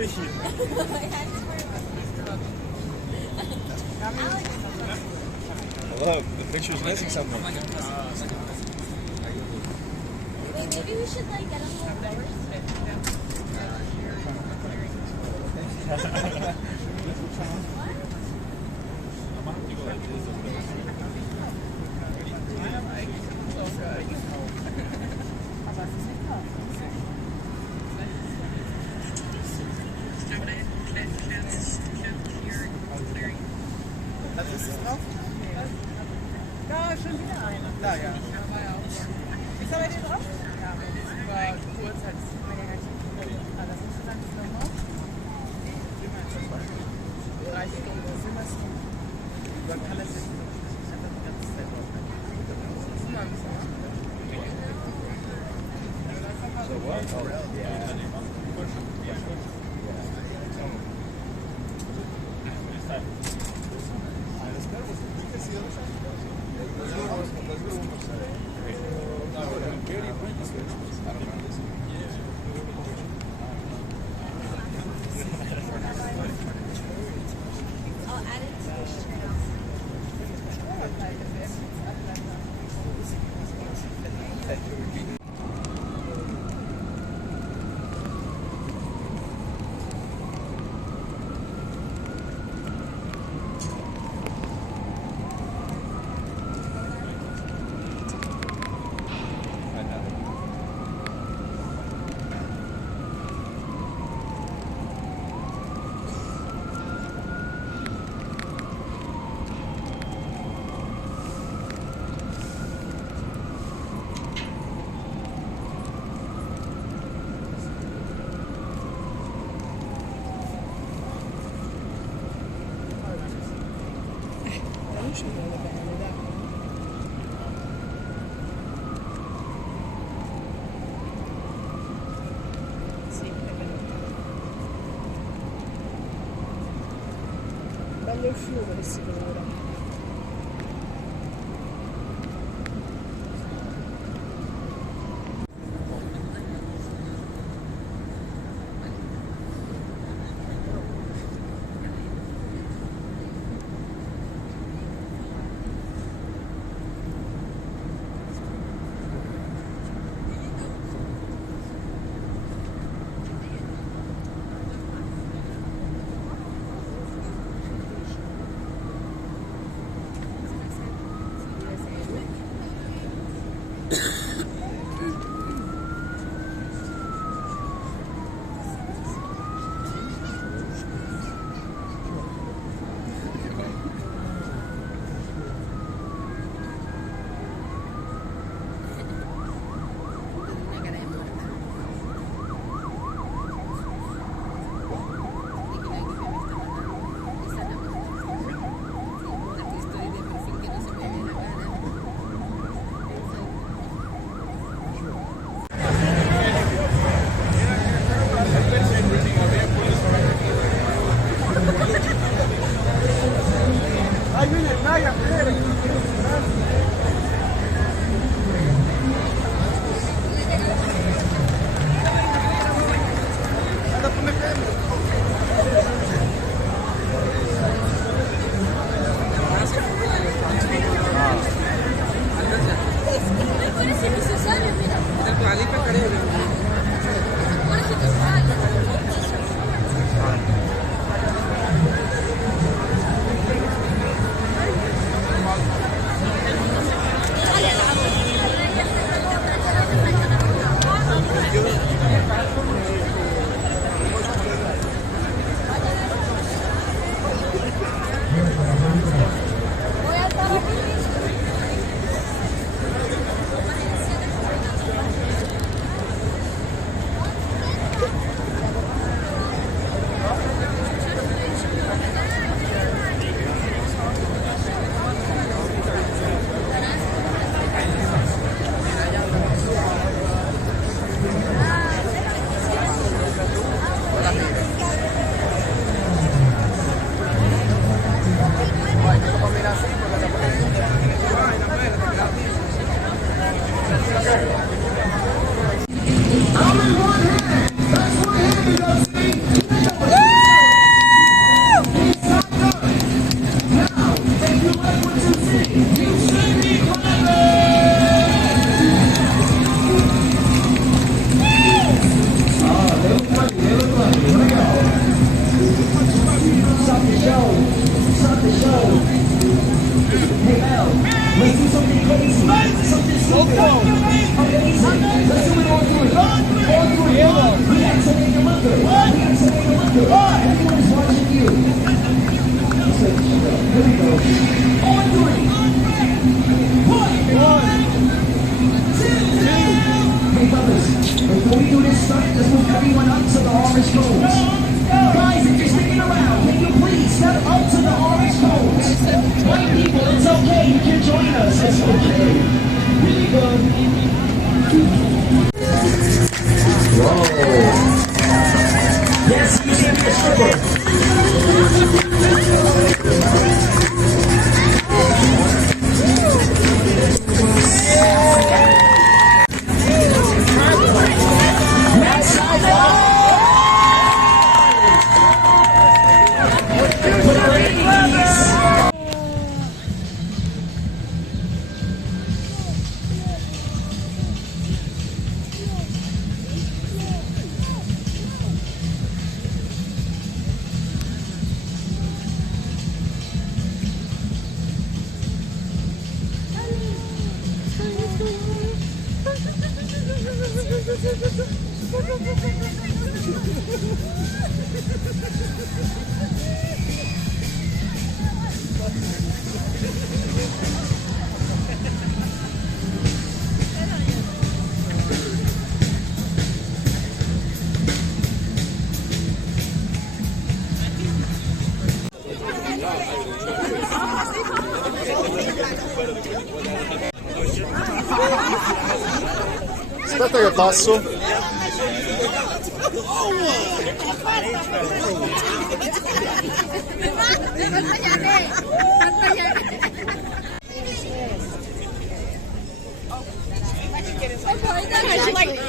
Look, the picture's missing something. Wait, maybe we should like get a little lower. Ist es drauf? Da, schon wieder eine. Da, ja. Ist aber die drauf? Ja, aber die ist über kurz halt. Das musst du dann nochmal. 30 Stunden sind das. Dann kann das jetzt einfach die ganze Zeit drauf. Das ist immer ein bisschen. So what? Oh, yeah. I'll add it to the channel. Bello il fiume di sicuro. All in one hand. That's one hand, you see. before we do this stunt, let's move everyone up to the orange cones. Guys, if you're sticking around, can you please step up to the orange cones? White people, it's okay. You can join us. It's okay. Here you go. Whoa. Yes, you can be a stripper. Aspetta che passo.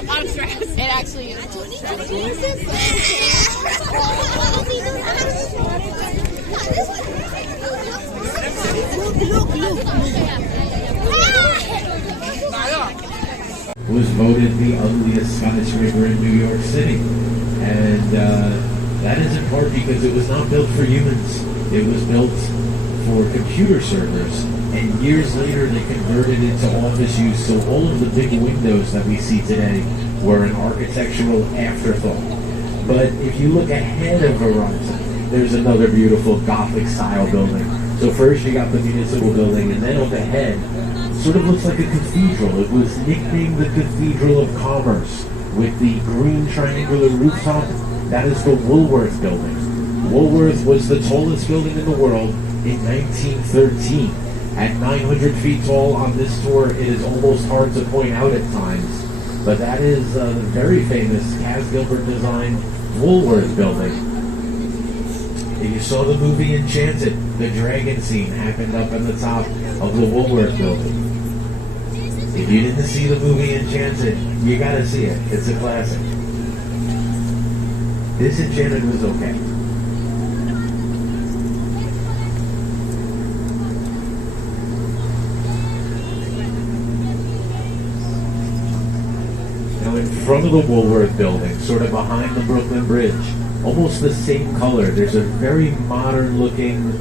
I'm stressed. It actually is. Was voted the ugliest Scottish river in New York City. And that is in part because it was not built for humans. It was built for computer servers. And years later, they converted it to office use. So all of the big windows that we see today were an architectural afterthought. But if you look ahead of Verizon, there's another beautiful Gothic-style building. So first you got the municipal building, and then up ahead, sort of looks like a cathedral. It was nicknamed the Cathedral of Commerce with the green triangular rooftop. That is the Woolworth Building. Woolworth was the tallest building in the world in 1913. At 900 feet tall on this tour, it is almost hard to point out at times. But that is the very famous Kaz Gilbert designed Woolworth Building. If you saw the movie Enchanted, the dragon scene happened up on the top of the Woolworth Building. If you didn't see the movie Enchanted, you gotta see it. It's a classic. Disenchanted was okay. Now in front of the Woolworth Building, sort of behind the Brooklyn Bridge, almost the same color, there's a very modern looking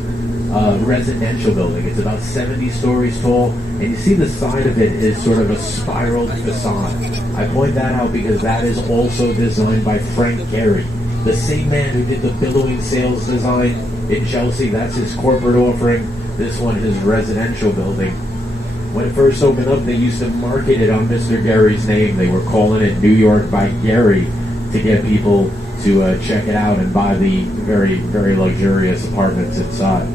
residential building. It's about 70 stories tall, and you see the side of it is sort of a spiraled facade. I point that out because that is also designed by Frank Gehry, the same man who did the billowing sails design in Chelsea. That's his corporate offering. This one is residential building. When it first opened up, they used to market it on Mr. Gehry's name. They were calling it New York by Gehry to get people to check it out and buy the very, very luxurious apartments inside.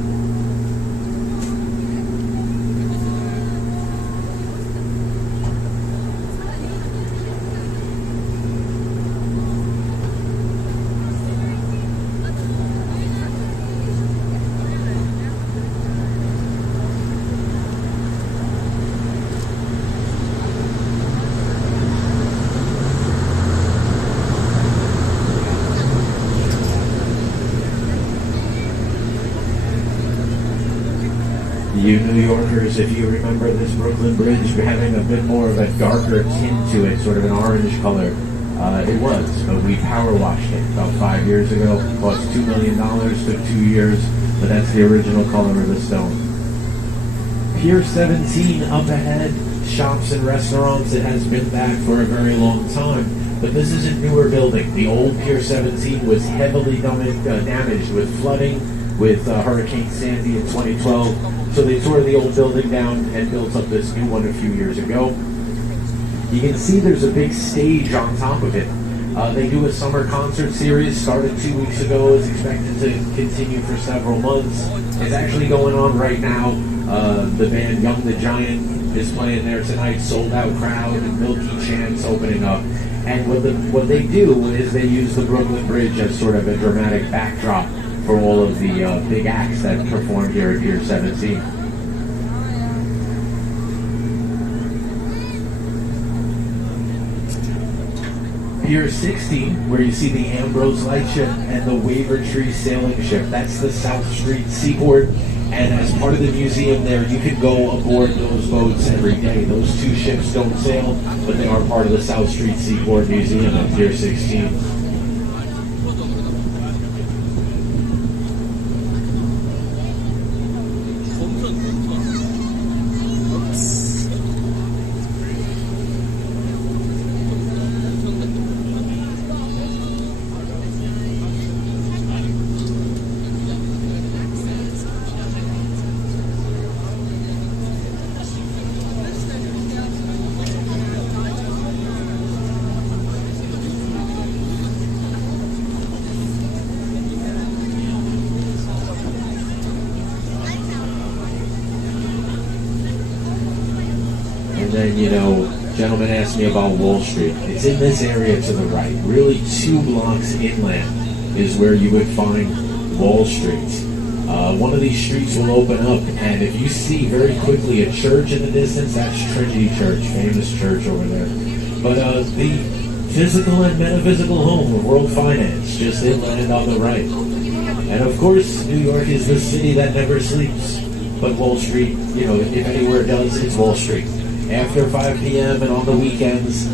You New Yorkers, if you remember this Brooklyn Bridge having a bit more of a darker tint to it, sort of an orange color, it was, but we power washed it about 5 years ago. It cost $2 million, took 2 years, but that's the original color of the stone. Pier 17 up ahead, shops and restaurants. It has been back for a very long time, but this is a newer building. The old Pier 17 was heavily damaged with flooding, with Hurricane Sandy in 2012. So they tore the old building down and built up this new one a few years ago. You can see there's a big stage on top of it. They do a summer concert series, started 2 weeks ago, is expected to continue for several months. It's actually going on right now. The band Young the Giant is playing there tonight, sold out crowd, and Milky Chance opening up. And what they do is they use the Brooklyn Bridge as sort of a dramatic backdrop for all of the big acts that perform here at Pier 17. Pier 16, where you see the Ambrose Lightship and the Wavertree sailing ship. That's the South Street Seaport, and as part of the museum there, you can go aboard those boats every day. Those two ships don't sail, but they are part of the South Street Seaport Museum at Pier 16. And then, you know, gentleman asked me about Wall Street. It's in this area to the right. Really 2 blocks inland is where you would find Wall Street. One of these streets will open up, and if you see very quickly a church in the distance, that's Trinity Church, famous church over there. But the physical and metaphysical home of world finance, just inland on the right. And of course, New York is the city that never sleeps. But Wall Street, you know, if anywhere does, it's Wall Street. After 5 p.m. and on the weekends,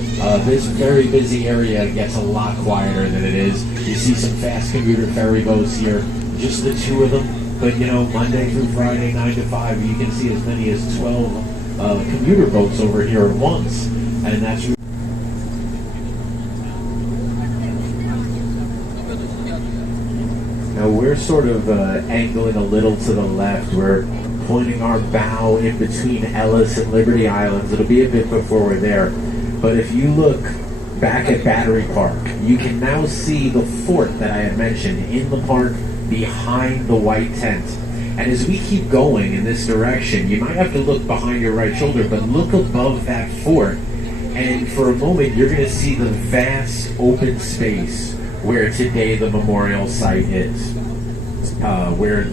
this very busy area gets a lot quieter than it is. You see some fast commuter ferry boats here, just the 2 of them. But, you know, Monday through Friday, 9 to 5, you can see as many as 12 commuter boats over here at once. And that's... Now, we're sort of angling a little to the left. We're pointing our bow in between Ellis and Liberty Islands. It'll be a bit before we're there. But if you look back at Battery Park, you can now see the fort that I had mentioned in the park behind the white tent. And as we keep going in this direction, you might have to look behind your right shoulder, but look above that fort. And for a moment, you're going to see the vast open space where today the memorial site is, where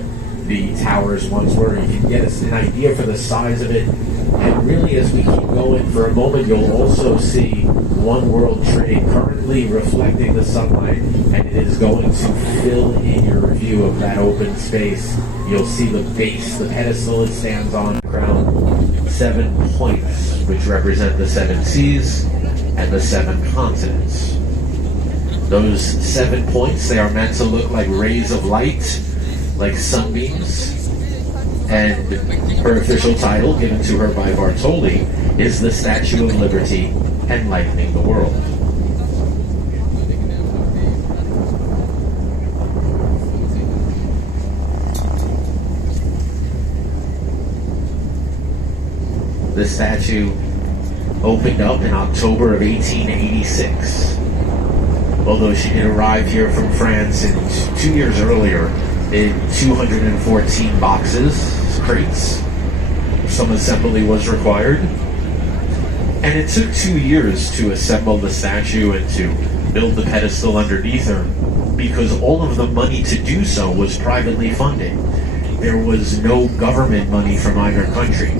the towers once were. You can get an idea for the size of it. And really, as we keep going for a moment, you'll also see One World Trade currently reflecting the sunlight, and it is going to fill in your view of that open space. You'll see the base, the pedestal it stands on, crown 7 points, which represent the 7 seas and the 7 continents. Those 7 points, they are meant to look like rays of light, like sunbeams, and her official title, given to her by Bartoli, is the Statue of Liberty Enlightening the World. The statue opened up in October of 1886. Although she did arrive here from France 2 years earlier in 214 boxes, crates. Some assembly was required. And it took 2 years to assemble the statue and to build the pedestal underneath her, because all of the money to do so was privately funded. There was no government money from either country.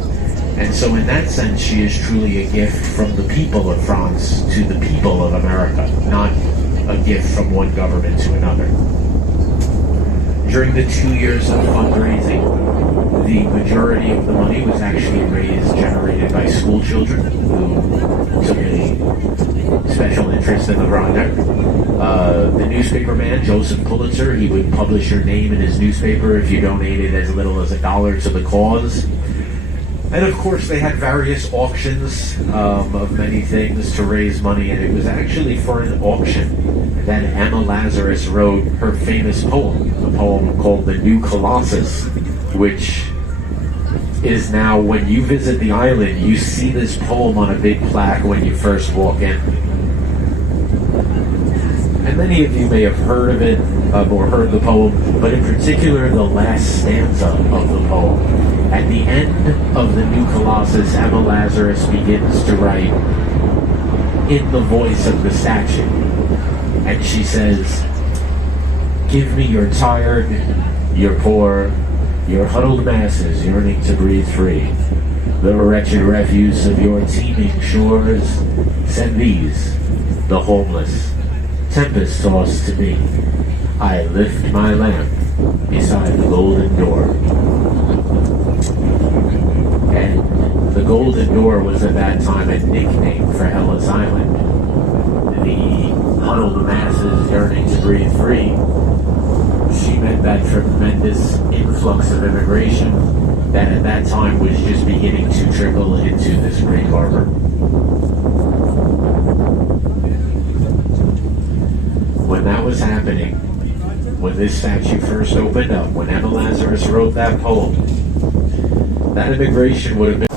And so in that sense, she is truly a gift from the people of France to the people of America, not a gift from one government to another. During the 2 years of fundraising, the majority of the money was actually generated by school children who took a special interest in the project. The newspaper man, Joseph Pulitzer, he would publish your name in his newspaper if you donated as little as $1 to the cause. And of course, they had various auctions of many things to raise money, and it was actually for an auction that Emma Lazarus wrote her famous poem, a poem called The New Colossus, which is now when you visit the island, you see this poem on a big plaque when you first walk in. And many of you may have heard of it or heard the poem, but in particular the last stanza of the poem. At the end of the New Colossus, Emma Lazarus begins to write in the voice of the statue. And she says, "Give me your tired, your poor, your huddled masses yearning to breathe free. The wretched refuse of your teeming shores. Send these, the homeless, tempest-tossed to me. I lift my lamp beside the golden door." And the golden door was at that time a nickname for Ellis Island. The huddled masses yearning to breathe free. She meant that tremendous influx of immigration that at that time was just beginning to trickle into this great harbor. When that was happening, when this statue first opened up, when Emma Lazarus wrote that poem, that immigration would have been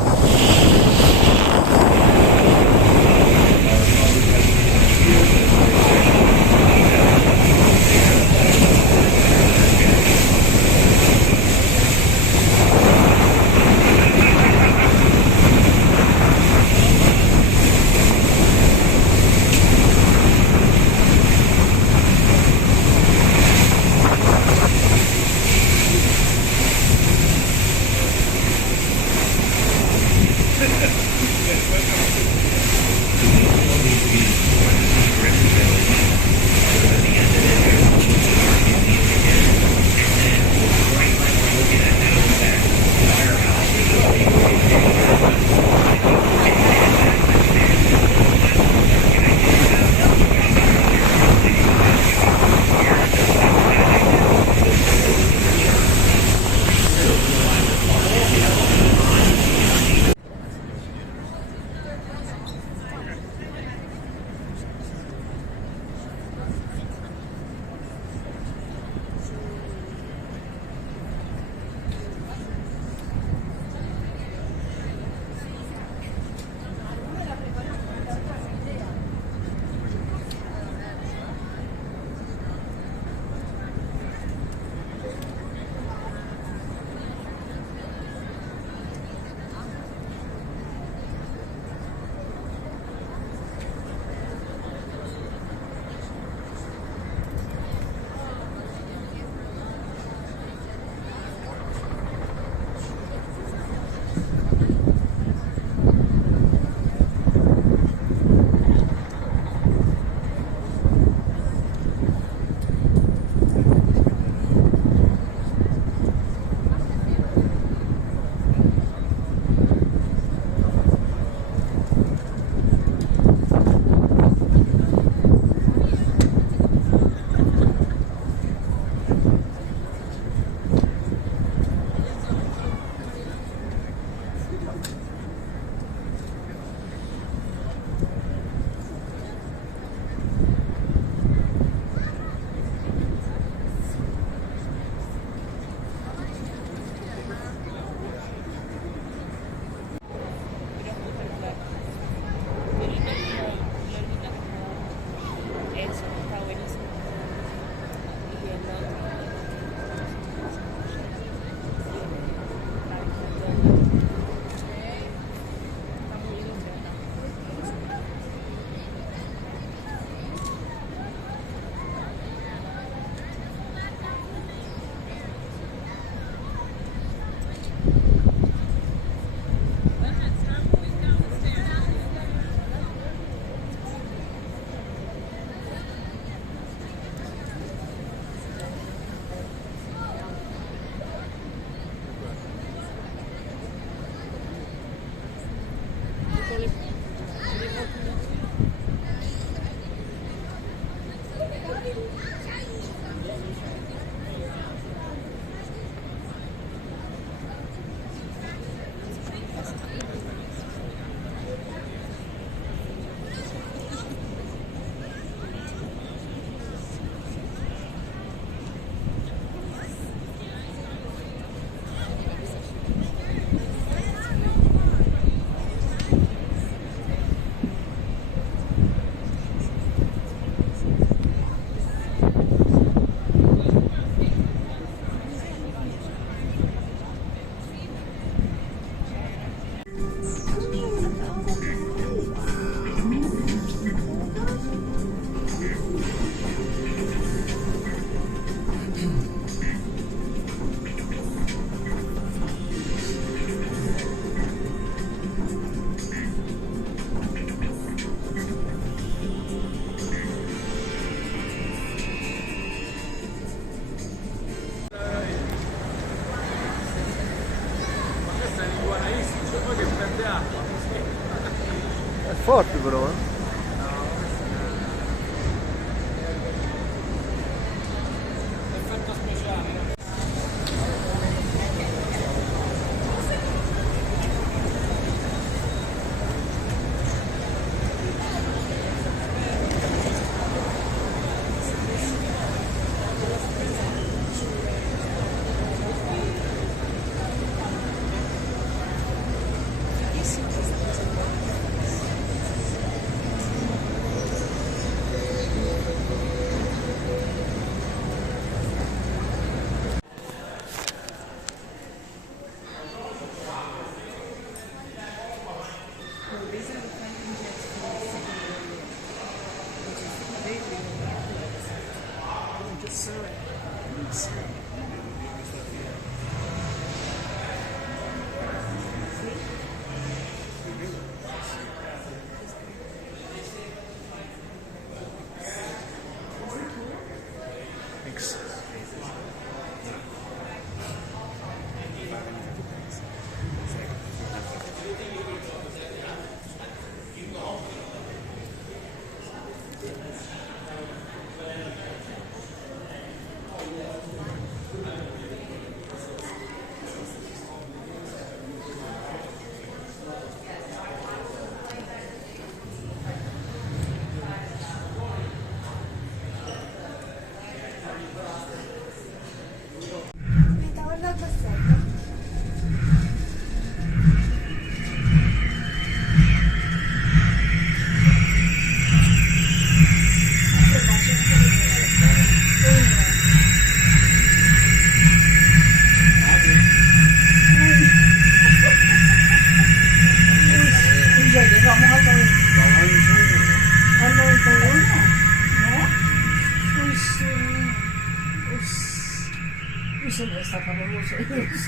forte però, eh. Effetto speciale. Uy, se me está acabando los oídos.